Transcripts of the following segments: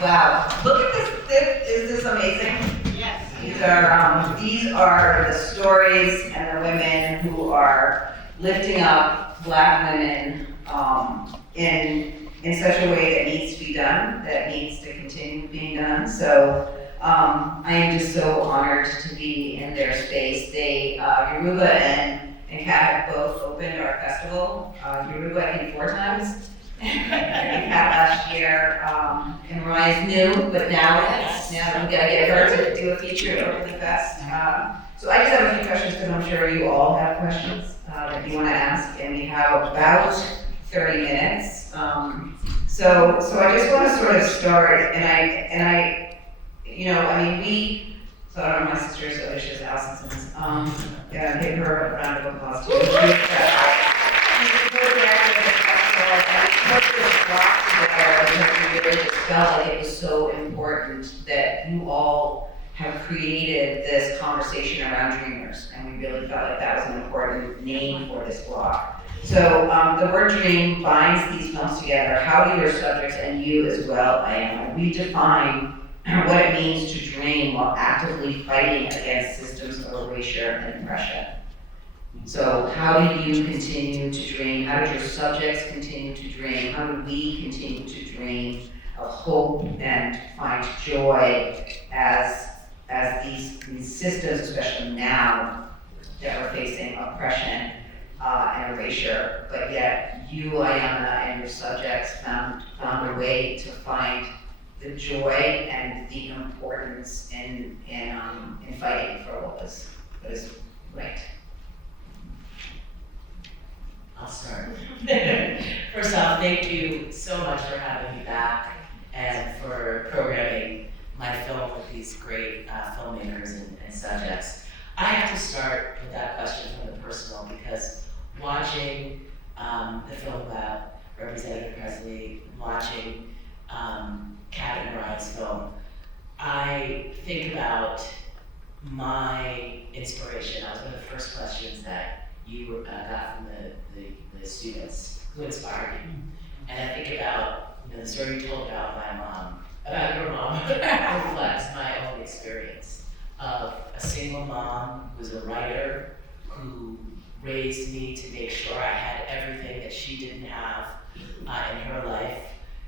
Wow, look at this, is this amazing? Yes. These are the stories and the women who are lifting up Black women in such a way that needs to be done, that needs to continue being done. So I am just so honored to be in their space. They, Yoruba and Kat have both opened our festival. Yoruba, I think 4 times. Kat last year, and Mariah's new, but now we gotta get her to do a feature over the fest. So I just have a few questions because I'm sure you all have questions that you want to ask, and we have about 30 minutes. So I just want to sort of start, and I, you know, I mean, so I don't know, my sister is delicious, Allison Simmons. Yeah, give her a round of applause too. She's the director of the festival, and we put this block together because we really just felt like it was so important that you all have created this conversation around dreamers, and we really felt like that was an important name for this block. So the word dream binds these films together. How do your subjects and you as well, Ayanna, redefine what it means to dream while actively fighting against systems of erasure and oppression? So how do you continue to dream? How do your subjects continue to dream? How do we continue to dream of hope and find joy as these systems, especially now, that are facing oppression and erasure, but yet you, Ayanna, and your subjects found a way to find the joy and the importance in fighting for what is right. I'll start. First off, thank you so much for having me back and for programming my film with these great filmmakers and subjects. I have to start with that question from the personal because watching the film about Representative Pressley, watching Kat and Mariah's film, I think about my inspiration. That was one of the first questions that you got from the students who inspired you. And I think about the story you told about my mom, about your mom, reflects my own experience of a single mom who was a writer, who raised me to make sure I had everything that she didn't have in her life,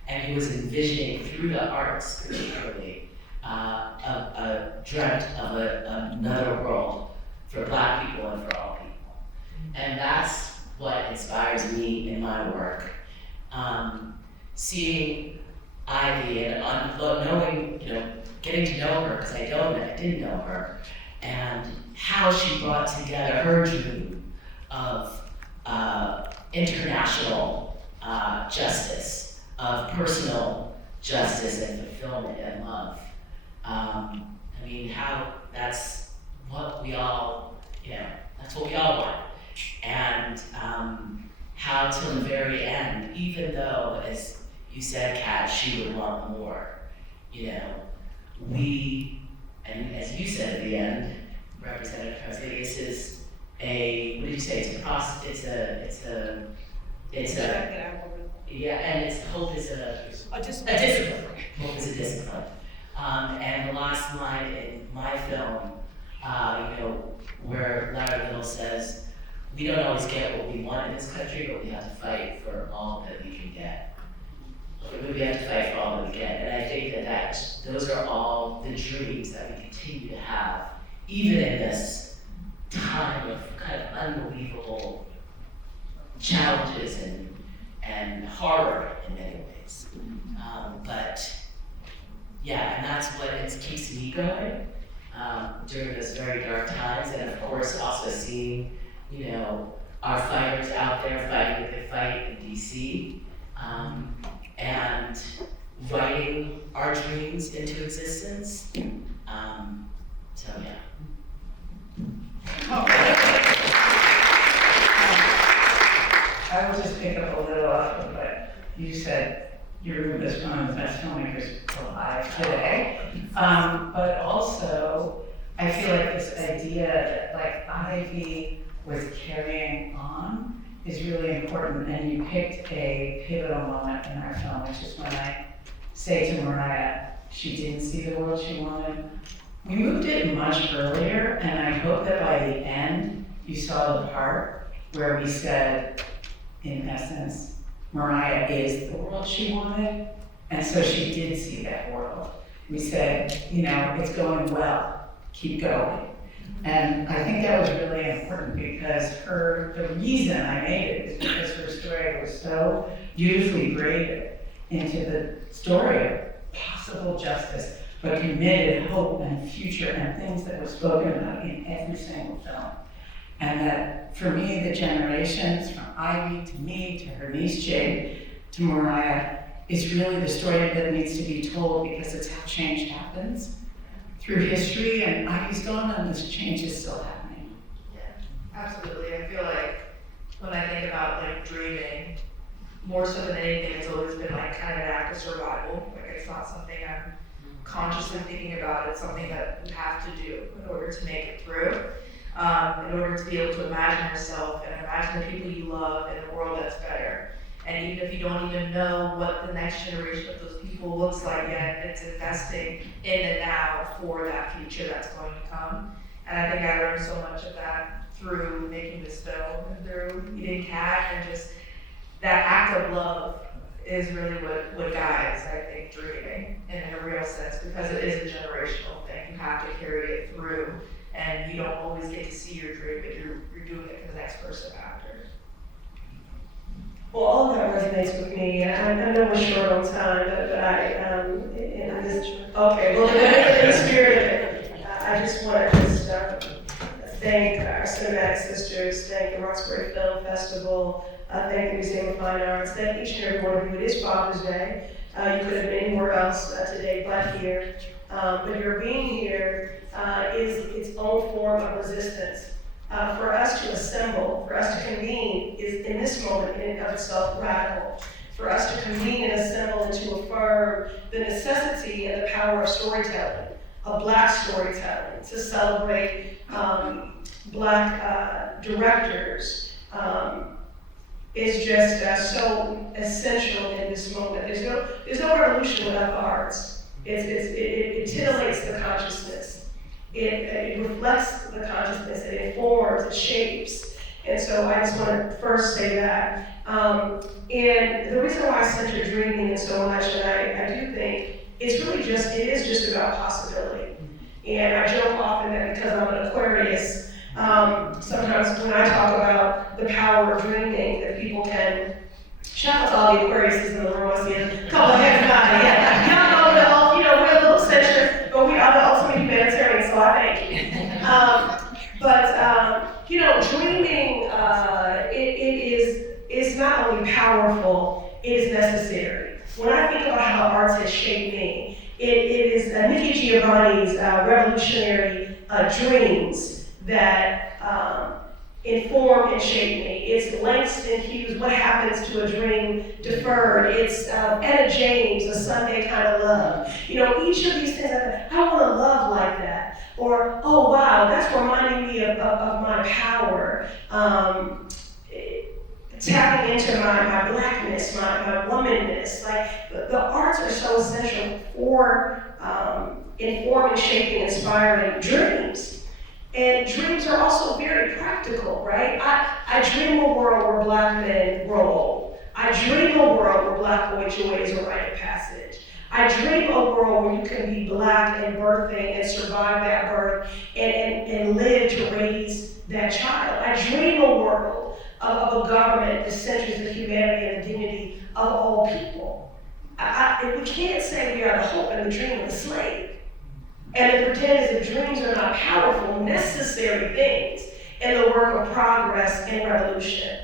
and who was envisioning through the arts particularly, dreamt of another world for Black people and for all people. And that's what inspires me in my work. Seeing Ivy and knowing, getting to know her, because I didn't know her, and how she brought together her dream of international justice, of personal justice and fulfillment and love. I mean, how that's what we all, that's what we all want. And how till the very end, even though, as you said, Kat, she would want more, we, and as you said at the end, Representative Pressley, this is what did you say? It's a process, yeah, and hope is a discipline. Hope is a discipline. And the last line in my film, where Larry Little says, we don't always get what we want in this country, but we have to fight for all that we can get. We have to fight for all that we get. And I think that those are all the dreams that we continue to have, even in this time of kind of unbelievable challenges and horror in many ways. But yeah, and that's what keeps me going during those very dark times. And of course, also seeing, our fighters out there fighting the good fight in DC, and writing our dreams into existence. So yeah. I will just pick up a little off of what you said. Yoruba is one of the best filmmakers alive today. But also, I feel like this idea that Ivy was carrying on is really important. And you picked a pivotal moment in our film, which is when I say to Mariah, she didn't see the world she wanted. We moved it much earlier, and I hope that by the end, you saw the part where we said, in essence, Mariah is the world she wanted, and so she did see that world. We said, you know, it's going well, keep going. And I think that was really important because the reason I made it is because her story was so beautifully braided into the story of possible justice, but committed hope and future and things that were spoken about in every single film. And that for me, the generations from Ivy to me to her niece Jade to Mariah is really the story that needs to be told because it's how change happens through history, and Ivy's gone and this change is still happening. Yeah, absolutely. I feel like when I think about like dreaming, more so than anything, it's always been like kind of an act of survival. Like it's not something I'm consciously thinking about. It's something that we have to do in order to make it through. In order to be able to imagine yourself and imagine the people you love in a world that's better. And even if you don't even know what the next generation of those people looks like yet, it's investing in the now for that future that's going to come. And I think I learned so much of that through making this film and through eating cat, and just that act of love is really what guides, I think, dreaming in a real sense, because it is a generational thing. You have to carry it through, and you don't always get to see your dream, but you're doing it for the next person after. Well, all of that resonates with me, and I know we're short on time, but and I just, okay, well, in the spirit of it, I just want to just thank our cinematic sisters, thank the Roxbury Film Festival, thank the Museum of Fine Arts, thank each and every one of you. It is Father's Day. You could have been anywhere else today but here, but your being here is its own form of resistance. For us to assemble, for us to convene is in this moment in and of itself radical. For us to convene and assemble and to affirm the necessity and the power of storytelling, of Black storytelling, to celebrate Black directors is just so essential in this moment. There's no revolution without the arts. It titillates the consciousness. It reflects the consciousness, it informs, it shapes. And so I just want to first say that. And the reason why I center dreaming in so much, and I do think it is just about possibility. And I joke often that because I'm an Aquarius, sometimes when I talk about the power of dreaming, that people can, shout out to all the Aquariuses in the room, I see a couple of heads nodding, yeah. We're a little censored, but we are the ultimate humanitarians, so I thank you. Dreaming, it's not only powerful, it is necessary. When I think about how arts has shaped me, it is Nikki Giovanni's revolutionary dreams that inform and shape me. It's Langston Hughes, What Happens to a Dream Deferred. It's Etta James, A Sunday Kind of Love. Each of these things, I want to love like that. Or, oh wow, that's reminding me of my power. Tapping into my Blackness, my womanness. Like, the arts are so essential for informing, shaping, inspiring dreams. And dreams are also very practical, right? I dream a world where Black men grow old. I dream a world where Black boy joy is a rite of passage. I dream a world where you can be Black and birthing and survive that birth and live to raise that child. I dream a world of a government that centers the humanity and the dignity of all people. We can't say we are the hope and the dream of the slave. And to pretend as if dreams are not powerful, necessary things in the work of progress and revolution.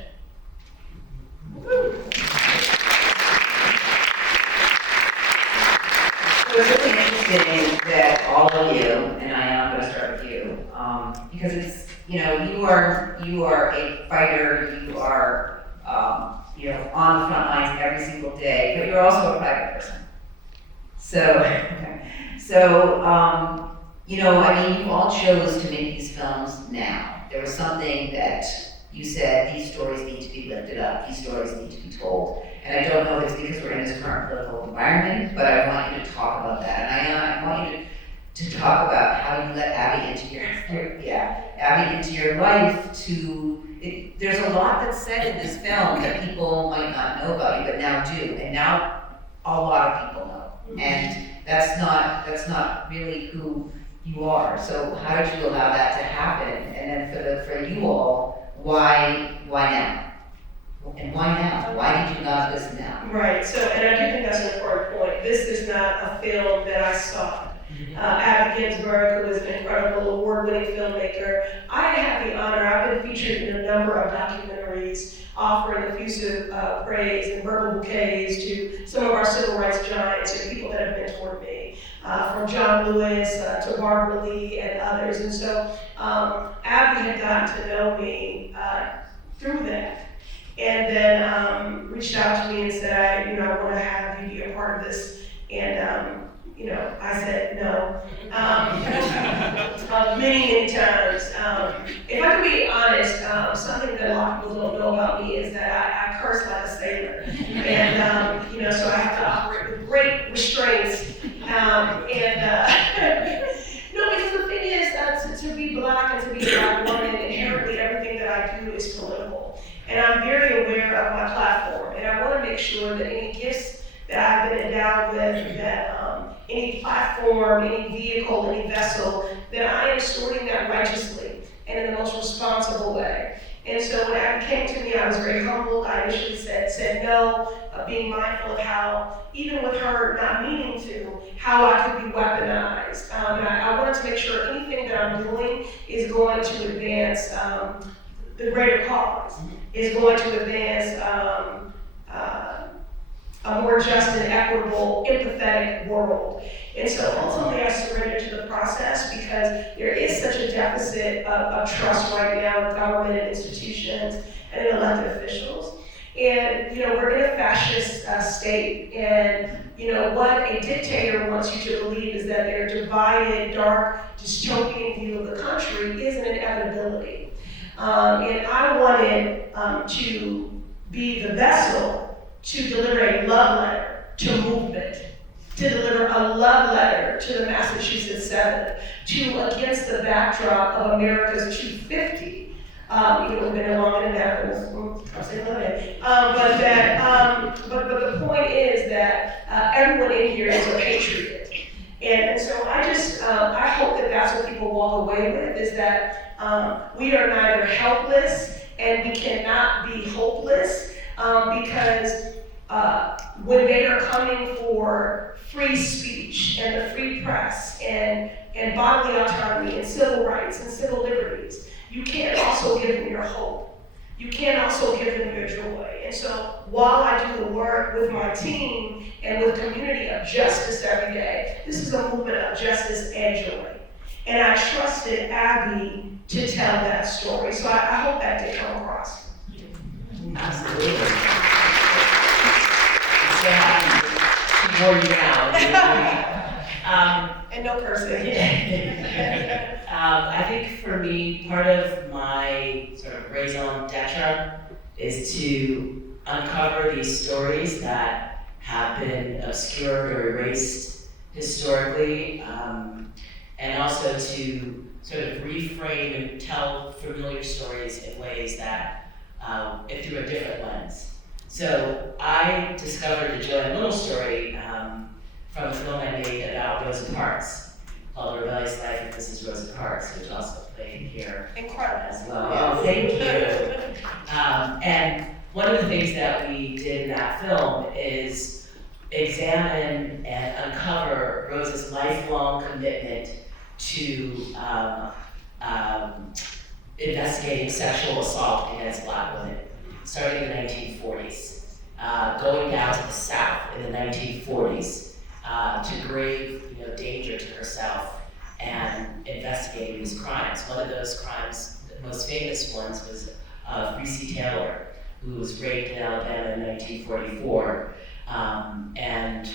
It's really interesting that all of you, and I'm going to start with you, because it's, you are a fighter, you are, on the front lines every single day, but you're also a private person. You all chose to make these films now. There was something that you said, these stories need to be be lifted up, these stories need to be told. And I don't know if it's because we're in this current political environment, but I want you to talk about that. And I want you to talk about how you let Abby into Abby into your life there's a lot that's said in this film that people might not know about you, but now do. And now a lot of people know. And that's not really who you are. So how did you allow that to happen? And then for you all, why now? And why now? Why did you not listen now? Right, so, and I do think that's an important point. This is not a film that I saw. Abby Ginsburg, who is an incredible award-winning filmmaker. I have the honor, I've been featured in a number of documentaries offering effusive praise and verbal bouquets to some of our civil rights giants and people that have mentored me, from John Lewis to Barbara Lee and others. And so Abby had gotten to know me through that. And then reached out to me and said, I want to have you be a part of this. And I said no, many times. If I could be honest, something that a lot of people don't know about me is that I curse like a sailor. And, so I have to operate with great restraints. No, because the thing is, to be Black and to be a Black woman, inherently everything that I do is political. And I'm very aware of my platform. And I want to make sure that any gifts that I've been endowed with, that any platform, any vehicle, any vessel, that I am stewarding that righteously and in the most responsible way. And so when Abby came to me, I was very humbled. I initially said no, being mindful of how, even with her not meaning to, how I could be weaponized. And I wanted to make sure anything that I'm doing is going to advance the greater cause, is going to advance a more just and equitable, empathetic world. And so ultimately I surrendered to the process because there is such a deficit of trust right now in government and institutions and in elected officials. And we're in a fascist state, and what a dictator wants you to believe is that their divided, dark, dystopian view of the country is an inevitability. And I wanted to be the vessel to deliver a love letter to movement, to deliver a love letter to the Massachusetts 7th, against the backdrop of America's 250. We've been along in that, but the point is that everyone in here is a patriot. And so I hope that that's what people walk away with, is that we are neither helpless and we cannot be hopeless, because when they are coming for free speech and the free press and bodily autonomy and civil rights and civil liberties, you can't also give them your hope. You can't also give them your joy. And so while I do the work with my team and with community of justice every day, this is a movement of justice and joy. And I trusted Abby to tell that story. So I hope that did come across. Absolutely. So happy to bore you down. And no cursing. I think for me, part of my sort of raison d'etre is to uncover these stories that have been obscured or erased historically, and also to sort of reframe and tell familiar stories in ways that, through a different lens. So I discovered the Joan Little story from a film I made about Rosa Parks, called Rebellious Life of Mrs. Rosa Parks, which also played here Incredible. as well. Oh, thank you. And one of the things that we did in that film is examine and uncover Rosa's lifelong commitment to investigating sexual assault against Black women, starting in the 1940s, going down to the South in the 1940s, to grave danger to herself and investigating these crimes. One of those crimes, the most famous ones, was Reese Taylor, who was raped in Alabama in 1944. And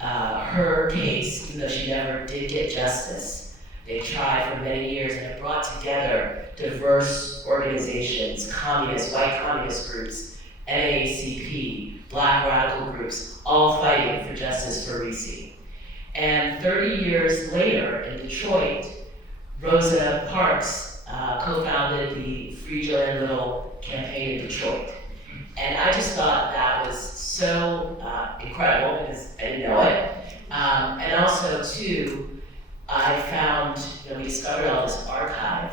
her case, even though she never did get justice, They tried for many years, and it brought together diverse organizations, communist, white communist groups, NAACP, black radical groups, all fighting for justice for Richen. And 30 years later in Detroit, Rosa Parks co-founded the Free Joan Little campaign in Detroit. And I just thought that was so incredible because I didn't know it. And also too, I found, we discovered all this archive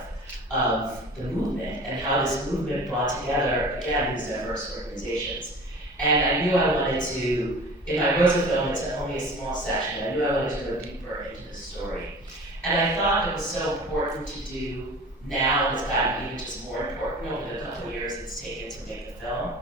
of the movement and how this movement brought together, again, these diverse organizations. And I knew I wanted to, in my Rosa film, it's only a small section, I knew I wanted to go deeper into the story. And I thought it was so important to do now, and it's gotten even just more important over the couple of years it's taken to make the film,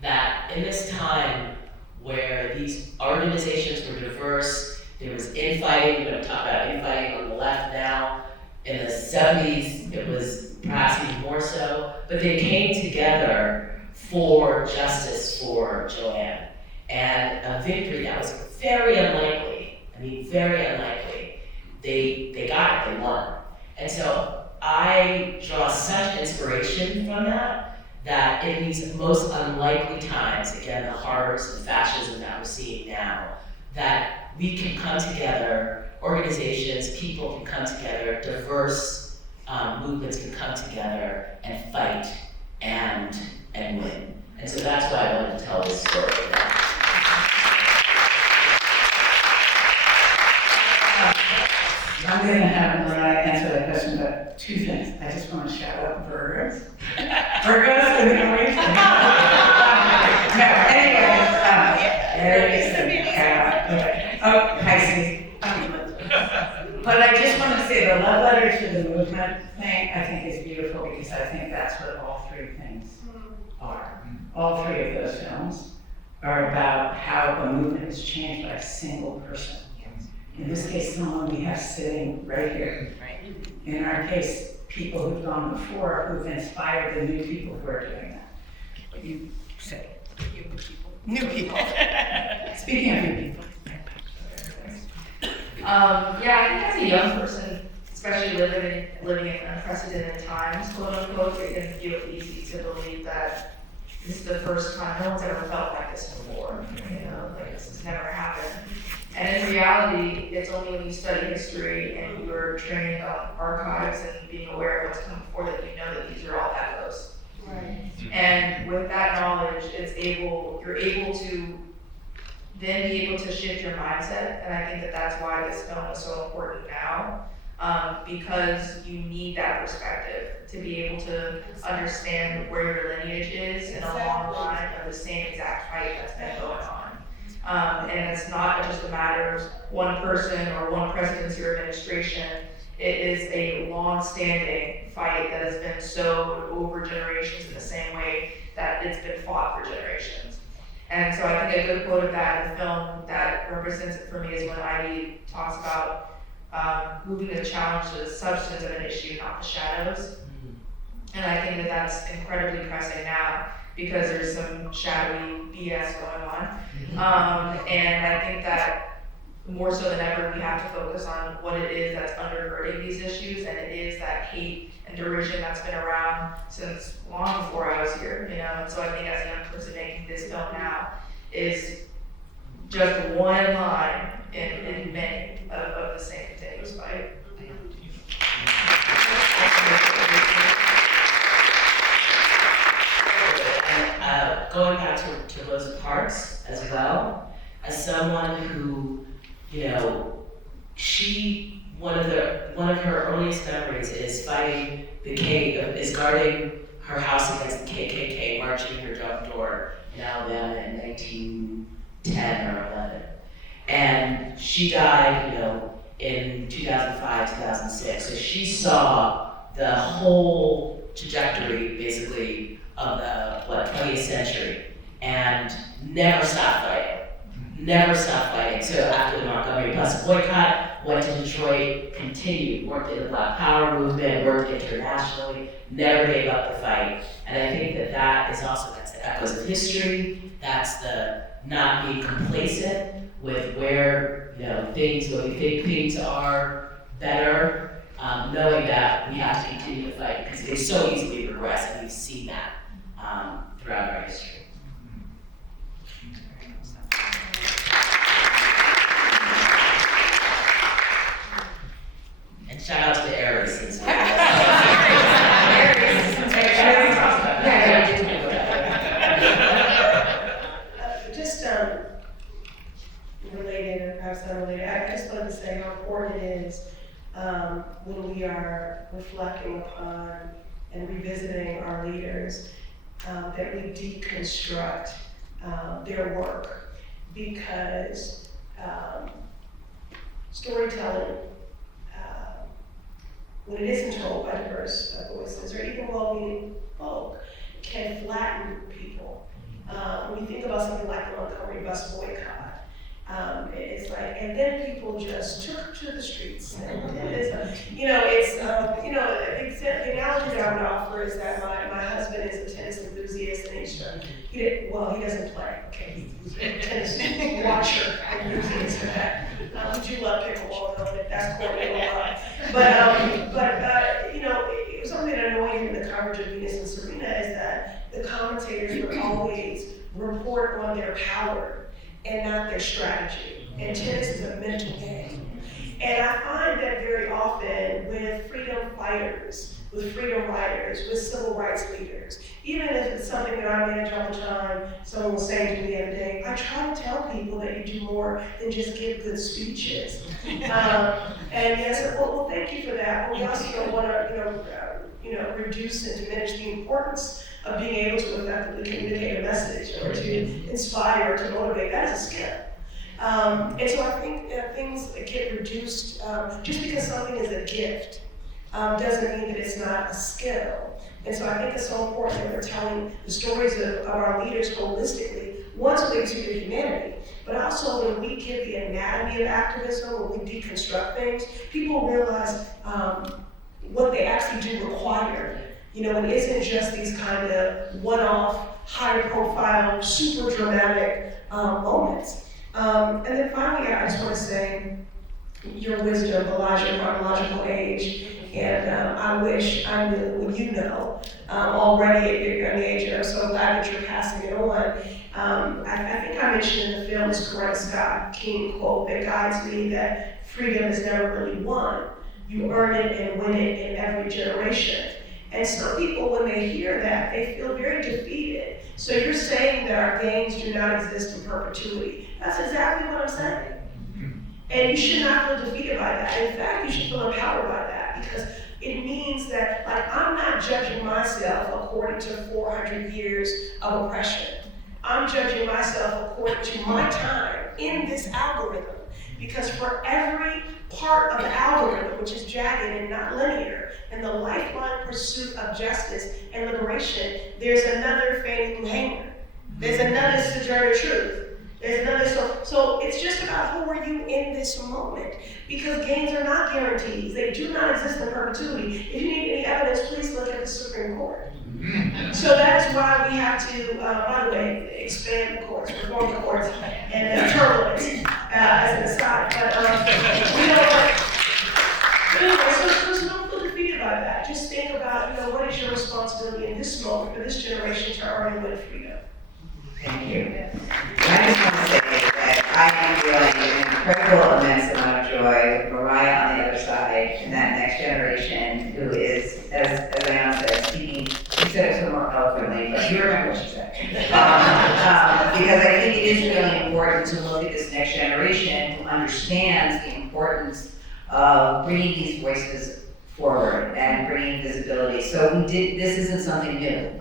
that in this time where these organizations were diverse, there was infighting, we're going to talk about infighting on the left now. In the 70s, it was perhaps even more so, but they came together for justice for Joanne. And a victory that was very unlikely, very unlikely. They got it, they won. And so I draw such inspiration from that in these most unlikely times, again, the horrors and fascism that we're seeing now, that we can come together, organizations, people can come together, diverse movements can come together and fight and win. And so that's why I wanted to tell this story. I'm going to have Mariah answer that question, but two things. I just want to shout out burgers. Burgers are the only thing. There it is. Oh, hi, Steve. But I just want to say the love letter to the movement thing, I think is beautiful because I think that's what all three things are. All three of those films are about how a movement is changed by a single person. In this case, someone we have sitting right here. Right. In our case, people who've gone before, who've inspired the new people who are doing that. You say. New people. Speaking of new people. Yeah, I think as a young person, especially living in unprecedented times, quote unquote, it can feel easy to believe that this is the first time no one's ever felt like this before. Like this has never happened. And in reality, it's only when you study history and you're trained on archives and being aware of what's come before that you know that these are all echoes. Right. And with that knowledge, you're able to then be able to shift your mindset. And I think that that's why this film is so important now, because you need that perspective to be able to understand where your lineage is in a long line of the same exact fight that's been going on. And it's not just a matter of one person or one presidency or administration. It is a long-standing fight that has been sowed over generations in the same way that it's been fought for generations. And so I think a good quote of that in the film that represents it for me is when Ivy talks about moving the challenge to the substance of an issue, not the shadows. And I think that that's incredibly pressing now because there's some shadowy BS going on. And I think that more so than ever, we have to focus on what it is that's undergirding these issues, and it is that hate and derision that's been around since long before I was here, And so I think as a young person making this film now is just one line in many of the same continuous fight. Going back to Rosa Parks as well, as someone who, one of her earliest memories is fighting is guarding her house against the KKK marching in her front door in Alabama in 1910 or 11. And she died, in 2005, 2006. So she saw the whole trajectory, basically, of the 20th century, and never stopped fighting. So after the Montgomery bus boycott, went to Detroit, continued, worked in the Black Power movement, worked internationally, never gave up the fight. And I think that's the echoes of history, that's the not being complacent with where, what we think things are, better, knowing that we have to continue to fight because they so easily regress, and we've seen that throughout our history. And shout out to the Aries since Just related, or perhaps unrelated, I just wanted to say how important it is when we are reflecting upon and revisiting our leaders, that we deconstruct their work, because storytelling, when it isn't told by diverse voices or even well-meaning folk, can flatten people. When you think about something like the Montgomery bus boycott, it's like, and then people just took to the streets. And it's, the analogy that I would offer is that my husband is a tennis enthusiast, and he doesn't play. Okay, he's a tennis watcher enthusiast. We do love pickleball, though. That's Courtney a lot. But something that annoyed him in the coverage of Venus and Serena is that the commentators would always report on their power and not their strategy. And tennis is a mental game. And I find that very often with freedom fighters, with freedom writers, with civil rights leaders, even if it's something that I manage all the time, someone was saying to me the other day, I try to tell people that you do more than just give good speeches. And I said, well, thank you for that. But we also don't want to, reduce and diminish the importance of being able to effectively communicate a message or to inspire, to motivate. That is a skill. And so I think things get reduced, just because something is a gift doesn't mean that it's not a skill. And so I think it's so important that we're telling the stories of our leaders holistically, one, so they see their humanity, but also when we give the anatomy of activism, when we deconstruct things, people realize what they actually do require. It isn't just these kind of one-off, high-profile, super dramatic moments. And then finally, I just want to say, your wisdom belies your chronological age, and I wish I knew what you know already at your young age, and I'm so glad that you're passing it on. I think I mentioned in the film this Coretta Scott King quote that guides me, that freedom is never really won. You earn it and win it in every generation. And some people, when they hear that, they feel very defeated. So you're saying that our gains do not exist in perpetuity. That's exactly what I'm saying. And you should not feel defeated by that. In fact, you should feel empowered by that, because it means that, I'm not judging myself according to 400 years of oppression. I'm judging myself according to my time in this algorithm. Because for every part of the algorithm, which is jagged and not linear, and the lifelong pursuit of justice and liberation, there's another Fannie Lou Hamer. There's another Sojourner Truth. There's another, so it's just about who are you in this moment, because gains are not guarantees. They do not exist in perpetuity. If you need any evidence, please look at the Supreme Court. So that's why we have to, by the way, expand the courts, reform the courts, and turbulence as an aside. So don't feel defeated by that. Just think about, what is your responsibility in this moment for this generation to earn and win freedom. Thank you. I just want to say that I am feeling an incredible, immense amount of joy with Mariah on the other side, and that next generation who is, as Ayanna said, speaking, she said it so more eloquently, but you remember what she said. Because I think it is really important to look at this next generation who understands the importance of bringing these voices forward and bringing visibility. So this isn't something new.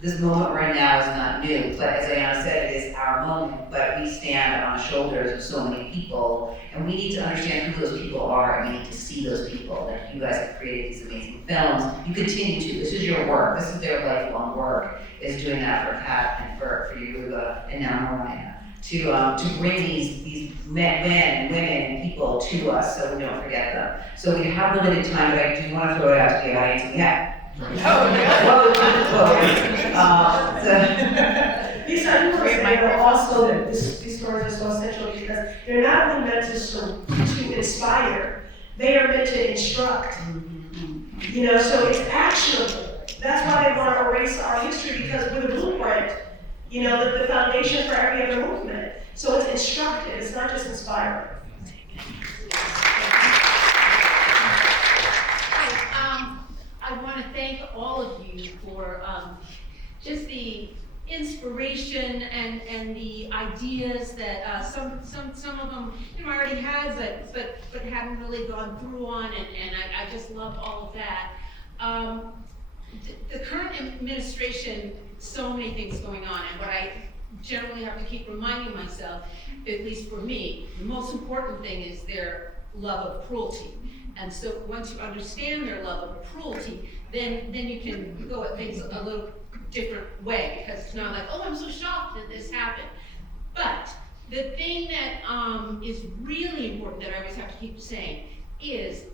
This moment we're in now is not new, but as Ayanna said, it is our moment, but we stand on the shoulders of so many people, and we need to understand who those people are, and we need to see those people. Like, you guys have created these amazing films. You continue to. This is your work. This is their lifelong work, is doing that for Kat and for Yoruba, and now Mariah, to bring these men and women and people to us so we don't forget them. So we have limited time, but I do want to throw it out to the audience. Yeah. These are also that these stories are so essential because they're not only meant to inspire, They are meant to instruct. You know, so it's actionable. That's why they want to erase our history, because we're the blueprint, you know, the foundation for every other movement. So it's instructive, it's not just inspiring. I want to thank all of you for just the inspiration and the ideas that some of them, you know, I already had, but hadn't really gone through on, and I just love all of that. The current administration, so many things going on, and what I generally have to keep reminding myself, at least for me, the most important thing is their love of cruelty. And so once you understand their love of cruelty, then you can go at things a little different way, because it's not like, oh, I'm so shocked that this happened. But the thing that is really important that I always have to keep saying is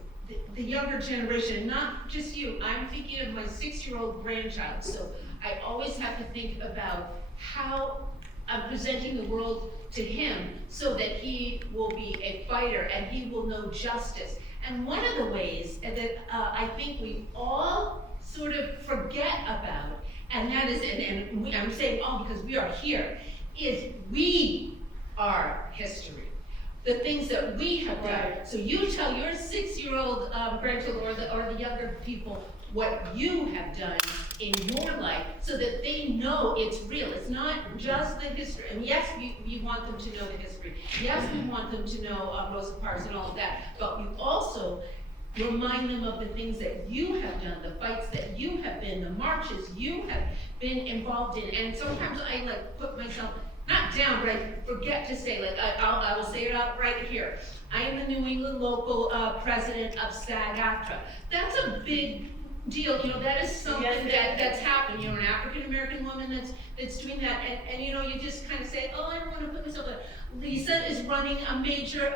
the younger generation, not just you. I'm thinking of my 6-year-old grandchild, so I always have to think about how I'm presenting the world to him so that he will be a fighter and he will know justice. And one of the ways that I think we all sort of forget about, and that is, I'm saying all because we are here, is we are history. The things that we have done. Right. So you tell your 6-year-old grandchildren or the younger people what you have done in your life so that they know it's real. It's not just the history. And yes, we want them to know the history. Yes, we want them to know Rosa Parks and all of that. But we also remind them of the things that you have done, the fights that you have been, the marches you have been involved in. And sometimes I put myself not down, but I forget to say, I will say it out right here. I am the New England local president of SAG-AFTRA. That's a big deal, you know, that is something that's happened, you know, an African-American woman that's doing that, and you know, you just kind of say, oh, I don't want to put myself there. Lisa is running Lisa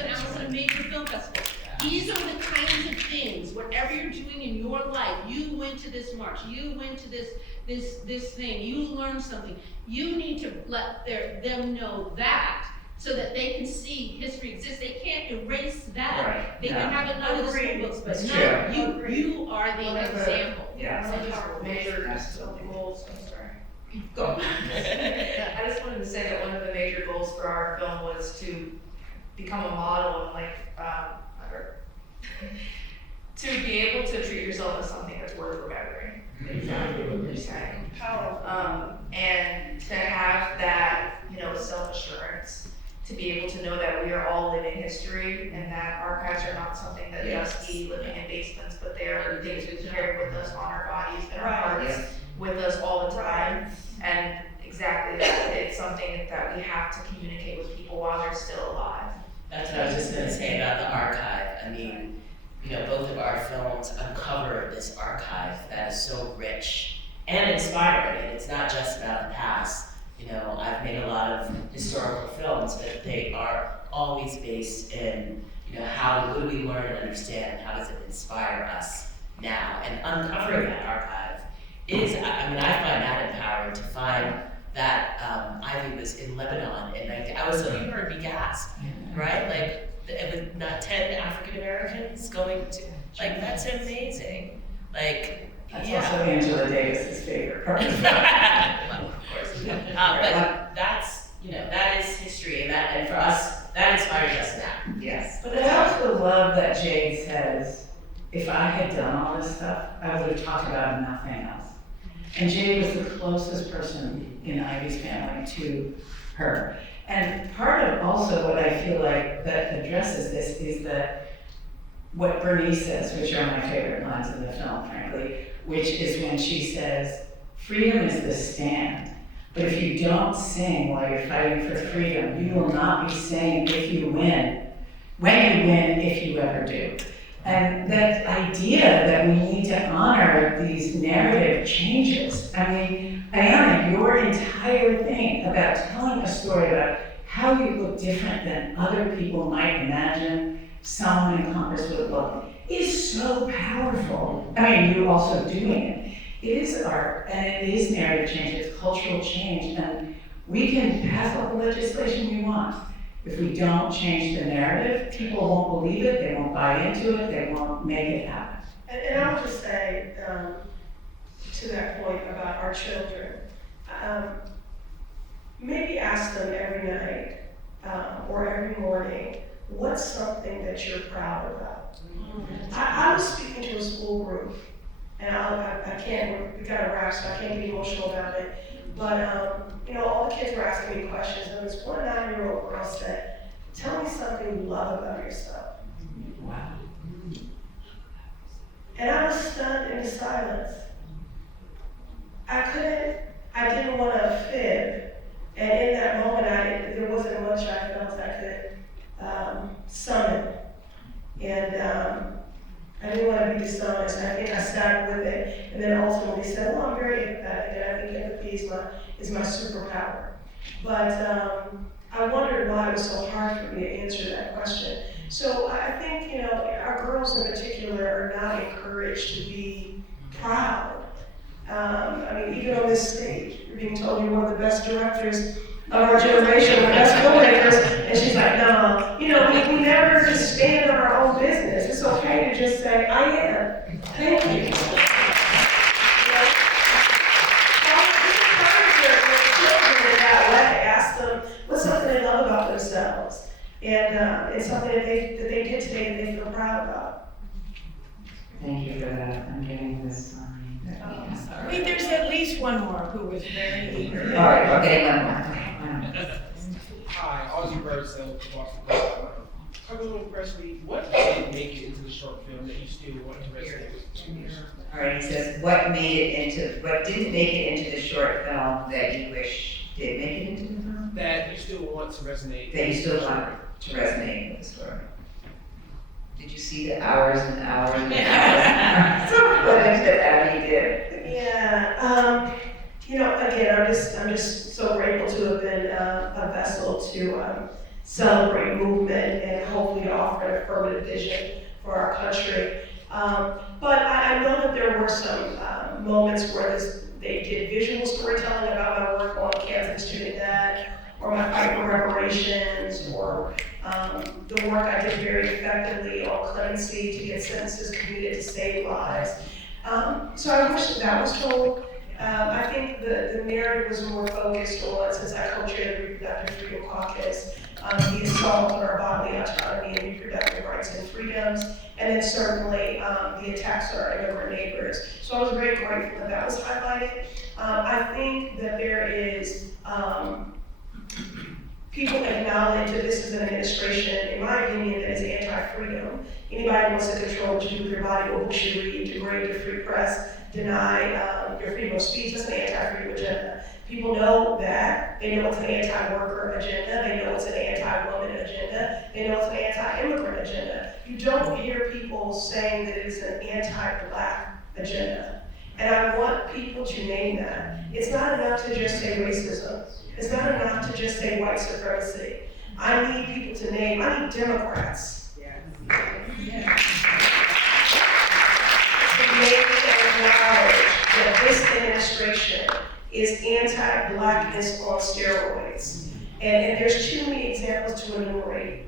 and Allison, a major film festival. These are the kinds of things, whatever you're doing in your life, you went to this march, you went to this thing, you learned something, you need to let them know that, so that they can see history exists. They can't erase that. Right. They can have it out of the school books, but no, you are the example. Yeah, some of our major goals, I'm sorry. Go. I just wanted to say that one of the major goals for our film was to become a model and to be able to treat yourself as something that's worth remembering. Exactly what you're saying. Powerful. And to have that, you know, self-assurance, to be able to know that we are all living history and that archives are not something that just be living in basements, but they are things we carry with us on our bodies and our hearts, with us all the time. And exactly that, it's something that we have to communicate with people while they're still alive. That's what I was just gonna say about the archive. I mean, you know, both of our films uncover this archive that is so rich and inspiring. And it's not just about the past. You know, I've made a lot of historical films, but they are always based in, you know, what do we learn and understand? How does it inspire us now? And uncovering that archive is, I mean, I find that empowering to find that Ivy was in Lebanon in 19, I was, you heard me gasp, right? Like, with not 10 African Americans going to, like, that's amazing. Like, that's also Angela Davis's favorite part. Well, of course. But that's, you know, that is history, and for us, that inspires us now. Yes. But I also love that Jade says, if I had done all this stuff, I would have talked about nothing else. And Jade was the closest person in Ivy's family to her. And part of also what I feel like that addresses this is that what Bernice says, which are my favorite lines in the film, frankly, which is when she says, freedom is the stand, but if you don't sing while you're fighting for freedom, you will not be saying if you win, when you win, if you ever do. And that idea that we need to honor these narrative changes. I mean, Ayanna, your entire thing about telling a story about how you look different than other people might imagine someone in Congress would look is so powerful. I mean, you also doing it. It is art, and it is narrative change, it's cultural change, and we can pass all the legislation we want. If we don't change the narrative, people won't believe it, they won't buy into it, they won't make it happen. And I would just say, to that point about our children, maybe ask them every night or every morning, what's something that you're proud about? I was speaking to a school group, and I can't, we gotta wrap, so I can't get emotional about it. But, you know, all the kids were asking me questions, and this one 9-year-old girl said, tell me something you love about yourself. Wow. And I was stunned into silence. I didn't want to fib. And in that moment, there wasn't much I felt I could summon. And I didn't want to be dishonest. I think I sat with it and then ultimately said, well, I'm very empathetic, and I think empathy is my superpower. But I wondered why it was so hard for me to answer that question. So I think, you know, our girls in particular are not encouraged to be proud. I mean, even on this stage, you're being told you're one of the best directors of our generation, the best filmmakers, and she's like, no. You know, we never just stand on our own business. It's okay to just say, I am. Thank you. You know? Children in that way, ask them what's something they love about themselves, and it's something that they did today that they feel proud about. Thank you for that. I'm getting this sign. Wait, there's at least one more who was very eager. All right, we're getting one more. Hi, Ozzy Birdsell, Boston Globe. Congresswoman Pressley, what did make it into the short film that you still want to resonate with consumers? All right, he says, what didn't make it into the short film that you wish did make it into the film? That you still want to resonate. That you still want to resonate with the story. Did you see the hours and hours and hours? So footage that Abby did. Yeah, you know, again, I'm just so grateful to have been a vessel to celebrate movement and hopefully offer an affirmative vision for our country. But I know that there were some moments where they did visual storytelling about my work on Kansas Student Dad, or my fight for reparations, or the work I did very effectively on clemency to get sentences commuted to save lives. So I wish that was told. I think the narrative was more focused on, since I co-chaired the Reproductive Freedom Caucus, the assault on our bodily autonomy and reproductive rights and freedoms, and then certainly the attacks on our immigrant neighbors. So I was very grateful that was highlighted. I think that there is people acknowledge that this is an administration, in my opinion, that is anti-freedom. Anybody who wants to control what you do with your body, what books you read, degrade your free press, deny your freedom of speech, that's an anti-freedom agenda. People know that. They know it's an anti-worker agenda. They know it's an anti-woman agenda. They know it's an anti-immigrant agenda. You don't hear people saying that it is an anti-black agenda. And I want people to name that. It's not enough to just say racism. It's not enough to just say white supremacy. I need people to name, I need Democrats. To name and acknowledge that this administration is anti-blackness on steroids. And there's too many examples to enumerate.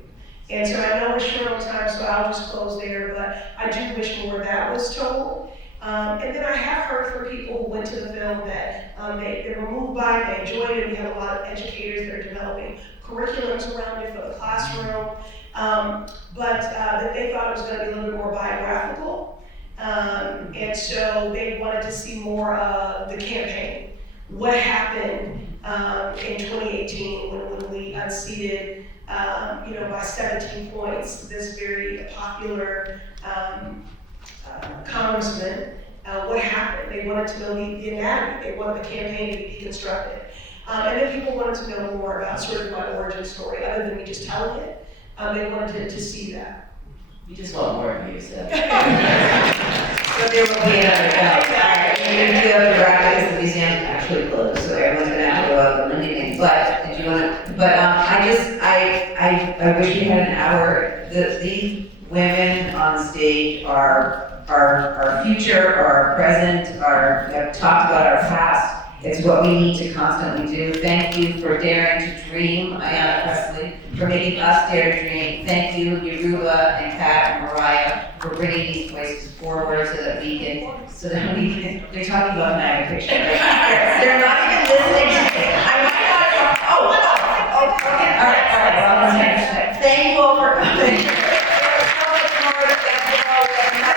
And so I know we're short on time, so I'll just close there, but I do wish more of that was told. And then I have heard from people who went to the film that they were moved by it, they enjoyed it. We have a lot of educators that are developing curriculums around it for the classroom, but that they thought it was going to be a little bit more biographical. And so they wanted to see more of the campaign. What happened in 2018 when we unseated, by 17 points, this very popular congressman, what happened? They wanted to know the anatomy. They wanted the campaign to be deconstructed. And then people wanted to know more about sort of my origin story, other than me just telling it. They wanted to see that. We just want more views. So there will be another film. You do have to wrap it because the museum's actually closed, so everyone's gonna have to go out the Monday night. But did you wanna? But I wish we had an hour. These women on stage are our future, our present, have talked about our past. It's what we need to constantly do. Thank you for daring to dream, Ayanna Pressley, for making us dare to dream. Thank you, Yoruba and Kat and Mariah, for bringing these voices forward so that we can, they're talking about my picture, right? They're not even listening to me. I might not, okay, all right, well, thank you all for coming. There's so much more to get to know.